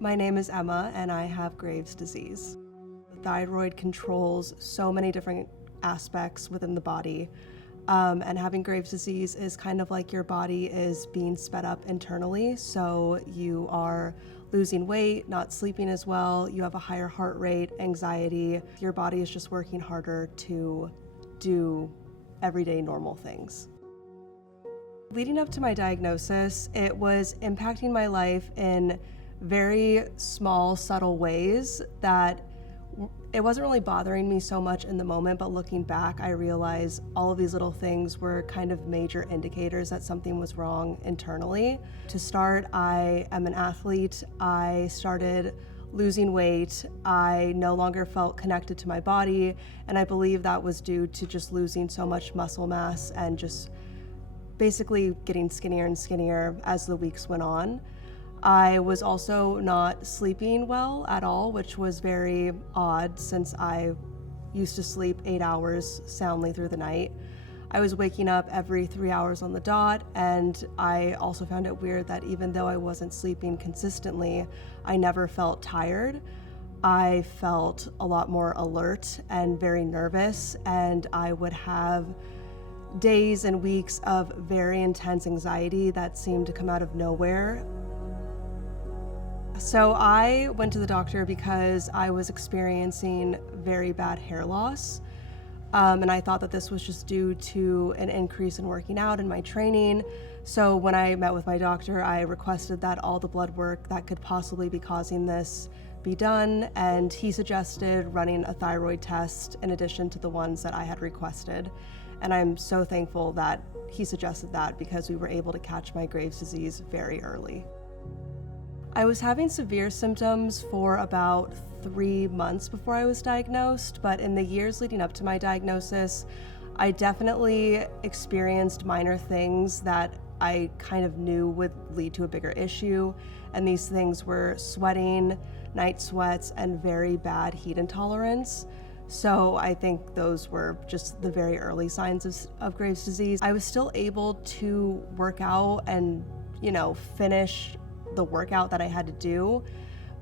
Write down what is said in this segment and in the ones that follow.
My name is Emma and I have Graves' disease. The thyroid controls so many different aspects within the body. And having Graves' disease is kind of like your body is being sped up internally. So you are losing weight, not sleeping as well, you have a higher heart rate, anxiety. Your body is just working harder to do everyday normal things. Leading up to my diagnosis, it was impacting my life in very small, subtle ways that it wasn't really bothering me so much in the moment, but looking back, I realized all of these little things were kind of major indicators that something was wrong internally. To start, I am an athlete. I started losing weight. I no longer felt connected to my body, and I believe that was due to just losing so much muscle mass and just basically getting skinnier and skinnier as the weeks went on. I was also not sleeping well at all, which was very odd since I used to sleep 8 hours soundly through the night. I was waking up every 3 hours on the dot, and I also found it weird that even though I wasn't sleeping consistently, I never felt tired. I felt a lot more alert and very nervous, and I would have days and weeks of very intense anxiety that seemed to come out of nowhere. So I went to the doctor because I was experiencing very bad hair loss. And I thought that this was just due to an increase in working out and my training. So when I met with my doctor, I requested that all the blood work that could possibly be causing this be done. And he suggested running a thyroid test in addition to the ones that I had requested. And I'm so thankful that he suggested that because we were able to catch my Graves' disease very early. I was having severe symptoms for about 3 months before I was diagnosed, but in the years leading up to my diagnosis, I definitely experienced minor things that I kind of knew would lead to a bigger issue, and these things were sweating, night sweats, and very bad heat intolerance. So I think those were just the very early signs of Graves' disease. I was still able to work out and, finish the workout that I had to do,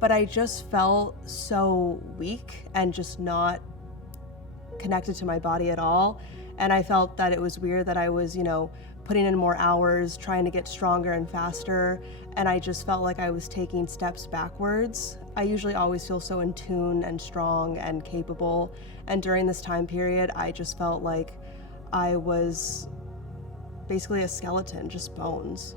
but I just felt so weak and just not connected to my body at all. And I felt that it was weird that I was, putting in more hours, trying to get stronger and faster, and I just felt like I was taking steps backwards. I usually always feel so in tune and strong and capable, and during this time period, I just felt like I was basically a skeleton, just bones.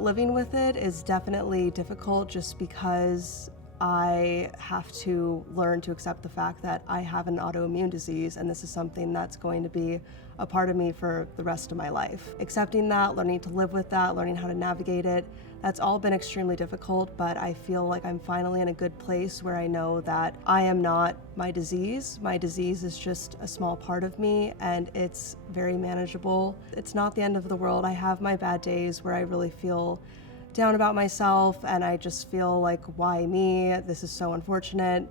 Living with it is definitely difficult just because I have to learn to accept the fact that I have an autoimmune disease, and this is something that's going to be a part of me for the rest of my life. Accepting that, learning to live with that, learning how to navigate it, that's all been extremely difficult, but I feel like I'm finally in a good place where I know that I am not my disease. My disease is just a small part of me, and it's very manageable. It's not the end of the world. I have my bad days where I really feel down about myself, and I just feel like, why me? This is so unfortunate.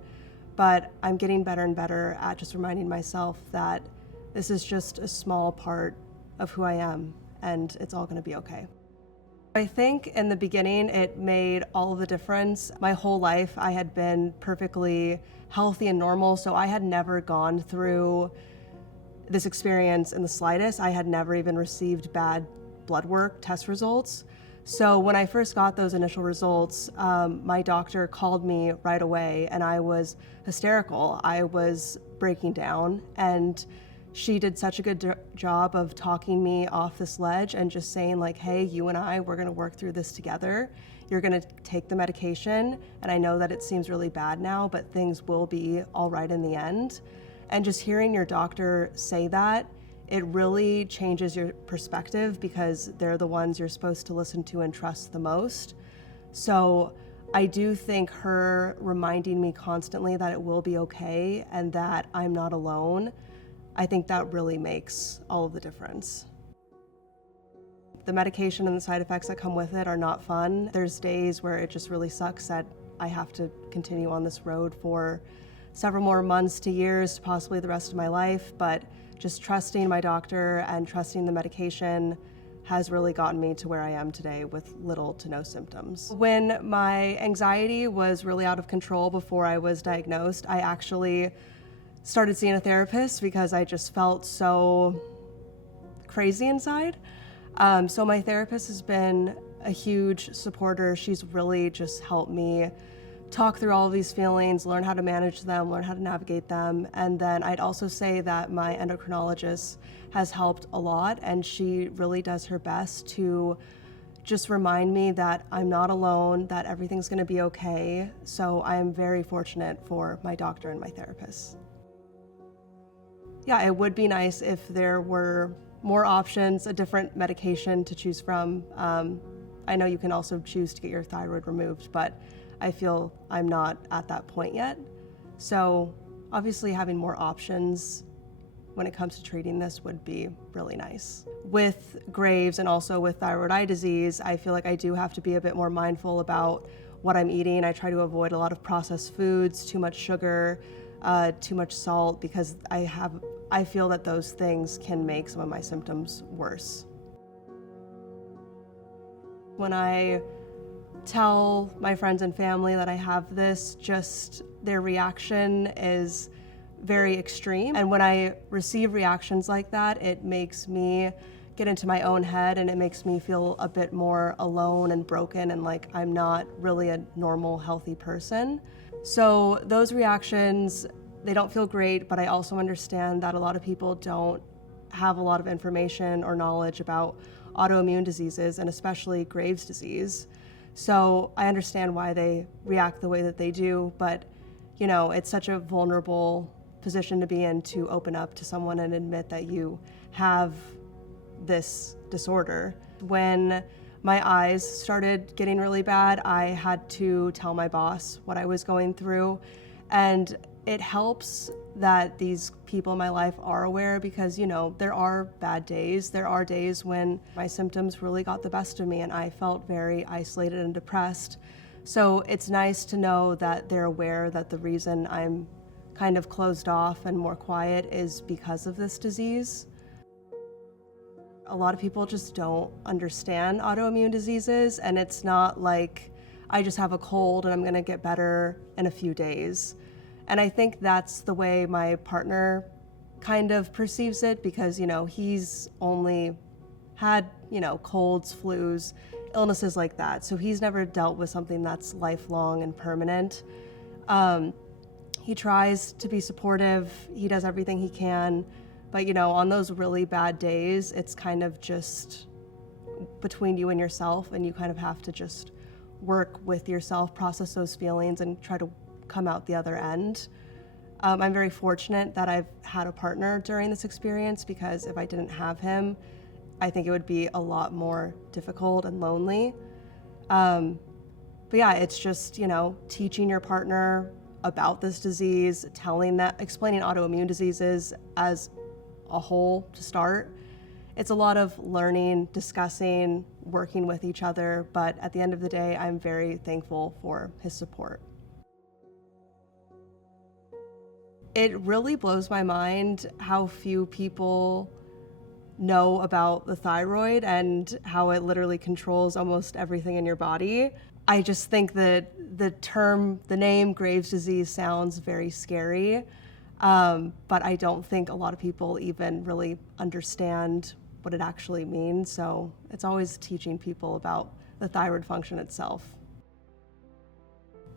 But I'm getting better and better at just reminding myself that this is just a small part of who I am, and it's all gonna be okay. I think in the beginning, it made all of the difference. My whole life, I had been perfectly healthy and normal, so I had never gone through this experience in the slightest. I had never even received bad blood work test results. So when I first got those initial results, my doctor called me right away, and I was hysterical. I was breaking down, and she did such a good job of talking me off this ledge and just saying like, hey, you and we're gonna work through this together. You're gonna take the medication, and I know that it seems really bad now, but things will be all right in the end. And just hearing your doctor say that, it really changes your perspective because they're the ones you're supposed to listen to and trust the most. So I do think her reminding me constantly that it will be okay and that I'm not alone, I think that really makes all of the difference. The medication and the side effects that come with it are not fun. There's days where it just really sucks that I have to continue on this road for several more months to years, possibly the rest of my life, but just trusting my doctor and trusting the medication has really gotten me to where I am today with little to no symptoms. When my anxiety was really out of control before I was diagnosed, I actually started seeing a therapist because I just felt so crazy inside. So my therapist has been a huge supporter. She's really just helped me talk through all of these feelings, learn how to manage them, learn how to navigate them. And then I'd also say that my endocrinologist has helped a lot, and she really does her best to just remind me that I'm not alone, that everything's gonna be okay. So I'm very fortunate for my doctor and my therapist. Yeah, it would be nice if there were more options, a different medication to choose from. I know you can also choose to get your thyroid removed, but I feel I'm not at that point yet. So obviously having more options when it comes to treating this would be really nice. With Graves' and also with thyroid eye disease, I feel like I do have to be a bit more mindful about what I'm eating. I try to avoid a lot of processed foods, too much sugar, too much salt, because I feel that those things can make some of my symptoms worse. When I tell my friends and family that I have this, just their reaction is very extreme. And when I receive reactions like that, it makes me get into my own head, and it makes me feel a bit more alone and broken and like I'm not really a normal, healthy person. So those reactions, they don't feel great, but I also understand that a lot of people don't have a lot of information or knowledge about autoimmune diseases, and especially Graves' disease. So I understand why they react the way that they do, but it's such a vulnerable position to be in, to open up to someone and admit that you have this disorder. When my eyes started getting really bad, I had to tell my boss what I was going through, and it helps that these people in my life are aware, because there are bad days. There are days when my symptoms really got the best of me and I felt very isolated and depressed. So it's nice to know that they're aware that the reason I'm kind of closed off and more quiet is because of this disease. A lot of people just don't understand autoimmune diseases, and it's not like I just have a cold and I'm gonna get better in a few days. And I think that's the way my partner kind of perceives it, because, he's only had, colds, flus, illnesses like that. So he's never dealt with something that's lifelong and permanent. He tries to be supportive. He does everything he can. But, on those really bad days, it's kind of just between you and yourself, and you kind of have to just work with yourself, process those feelings, and try to come out the other end. I'm very fortunate that I've had a partner during this experience, because if I didn't have him, I think it would be a lot more difficult and lonely. But yeah, it's just, teaching your partner about this disease, explaining autoimmune diseases as a whole to start. It's a lot of learning, discussing, working with each other, but at the end of the day, I'm very thankful for his support. It really blows my mind how few people know about the thyroid and how it literally controls almost everything in your body. I just think that the name Graves' disease sounds very scary, but I don't think a lot of people even really understand what it actually means. So it's always teaching people about the thyroid function itself.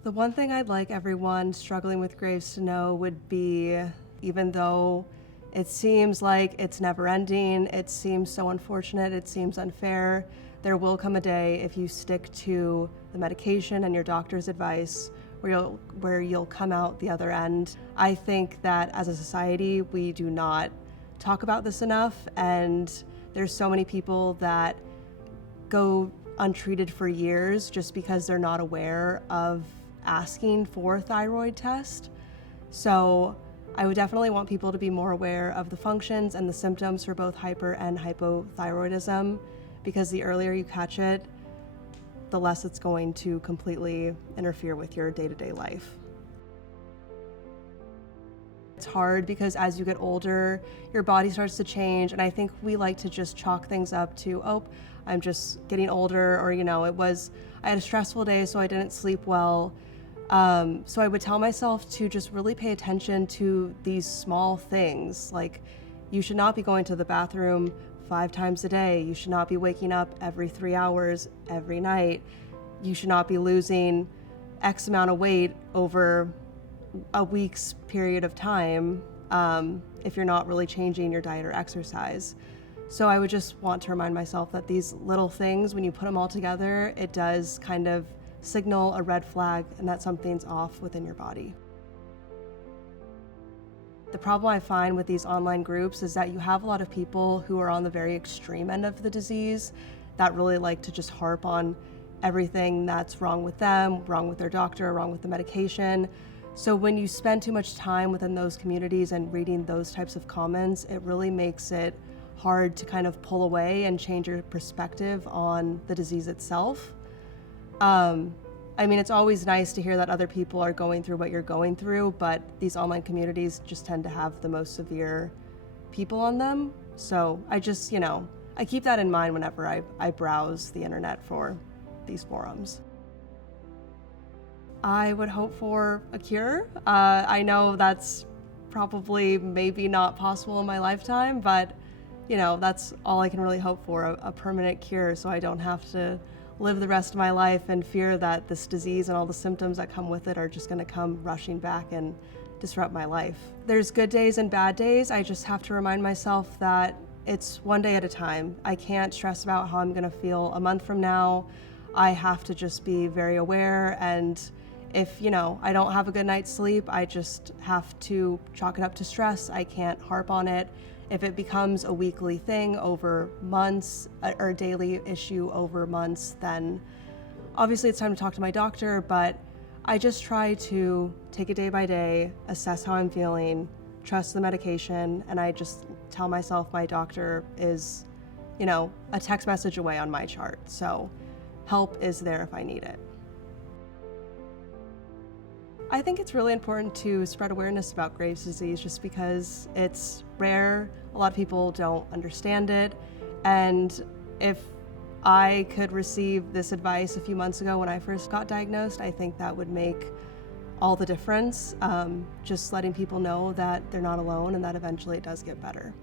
The one thing I'd like everyone struggling with Graves to know would be, even though it seems like it's never ending, it seems so unfortunate, it seems unfair, there will come a day, if you stick to the medication and your doctor's advice, where you'll come out the other end. I think that as a society, we do not talk about this enough, and there's so many people that go untreated for years just because they're not aware of asking for a thyroid test. So I would definitely want people to be more aware of the functions and the symptoms for both hyper and hypothyroidism, because the earlier you catch it, the less it's going to completely interfere with your day-to-day life. It's hard because as you get older, your body starts to change, and I think we like to just chalk things up to, oh, I'm just getting older, or I had a stressful day, so I didn't sleep well. So I would tell myself to just really pay attention to these small things. Like, you should not be going to the bathroom 5 times a day. You should not be waking up every 3 hours every night. You should not be losing X amount of weight over a week's period of time if you're not really changing your diet or exercise. So I would just want to remind myself that these little things, when you put them all together, it does kind of signal a red flag and that something's off within your body. The problem I find with these online groups is that you have a lot of people who are on the very extreme end of the disease that really like to just harp on everything that's wrong with them, wrong with their doctor, wrong with the medication. So when you spend too much time within those communities and reading those types of comments, it really makes it hard to kind of pull away and change your perspective on the disease itself. It's always nice to hear that other people are going through what you're going through, but these online communities just tend to have the most severe people on them. So I just, I keep that in mind whenever I browse the internet for these forums. I would hope for a cure. I know that's probably maybe not possible in my lifetime, but that's all I can really hope for, a permanent cure, so I don't have to live the rest of my life and fear that this disease and all the symptoms that come with it are just going to come rushing back and disrupt my life. There's good days and bad days. I just have to remind myself that it's one day at a time. I can't stress about how I'm going to feel a month from now. I have to just be very aware, and if I don't have a good night's sleep, I just have to chalk it up to stress. I can't harp on it. If it becomes a weekly thing over months, or a daily issue over months, then obviously it's time to talk to my doctor, but I just try to take it day by day, assess how I'm feeling, trust the medication, and I just tell myself my doctor is, a text message away on my chart. So help is there if I need it. I think it's really important to spread awareness about Graves' disease just because it's rare. A lot of people don't understand it. And if I could receive this advice a few months ago when I first got diagnosed, I think that would make all the difference. Just letting people know that they're not alone and that eventually it does get better.